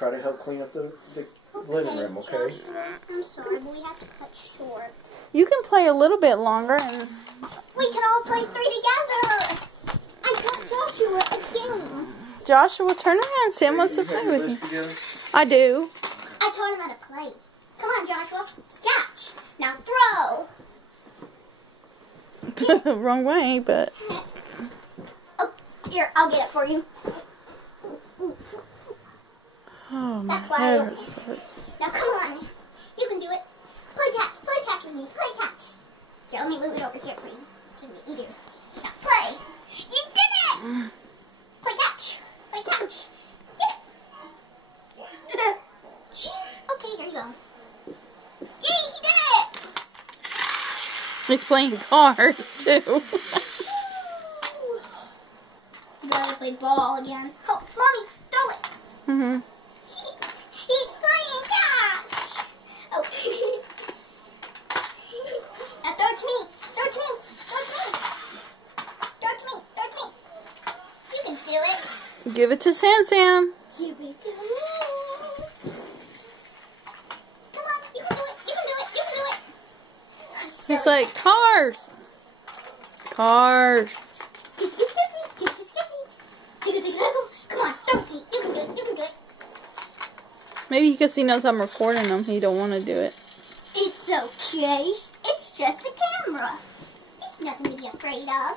try to help clean up the living room, okay? I'm sorry, but we have to cut short. You can play a little bit longer and... We can all play 3 together. I taught Joshua a game. Joshua, turn around. Sam wants to play with you. Together? I do. I taught him how to play. Come on, Joshua. Catch. Now throw. Wrong way, but... Oh, here, I'll get it for you. Oh, my That's why head I hurts. Now come on. You can do it. Play catch with me. Play catch. Here, let me move it over here for you. So you do. Now play. You did it. Play catch. Play catch. Get it. Okay, here you go. Yay, he did it. He's playing cars, too. You gotta play ball again. Oh, Mommy, throw it. Mm-hmm. He's playing catch. Oh. Now throw it to me. Throw it to me. Throw it to me. Throw it to me. Throw it to me. You can do it. Give it to Sam. Give it to me. Come on. You can do it. You can do it. You can do it. So He's like, cars. Cars. Kissy, kissy, kissy, kissy, kissy. Tigga, tigga, tigga. Come on. Throw it. You can do it. You can do it. Maybe because he knows I'm recording him, he don't want to do it. It's okay. It's just a camera. It's nothing to be afraid of.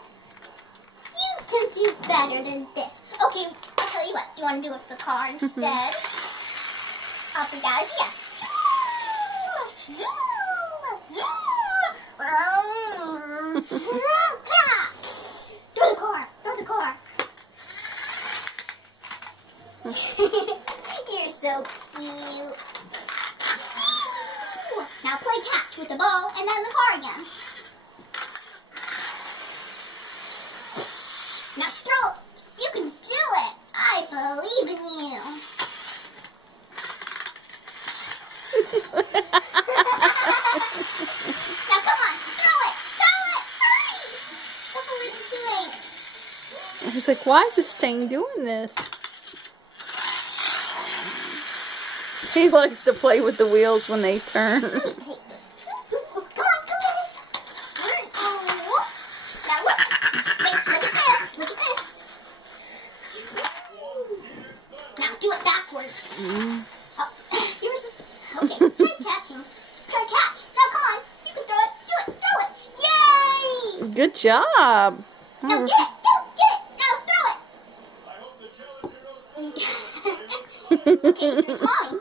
You can do better than this. Okay, I'll tell you what. Do you want to do it with the car instead? I'll think that is yes. Zoom! Zoom! Zoom! Throw the car. Throw the car. You're so cute. Now play catch with the ball and then the car again. Now throw it. You can do it. I believe in you. Now come on, throw it. Throw it. Hurry. What are you doing? He's like, why is this thing doing this? He likes to play with the wheels when they turn. Let me take this. Come on, come on. Oh. Now look. Wait, look at this. Look at this. Now do it backwards. Oh, okay, try catching. Try catch. Now come on. You can throw it. Do it. Throw it. Yay! Good job. Now get it. Go, get it. Now throw it. Okay, here's Mommy.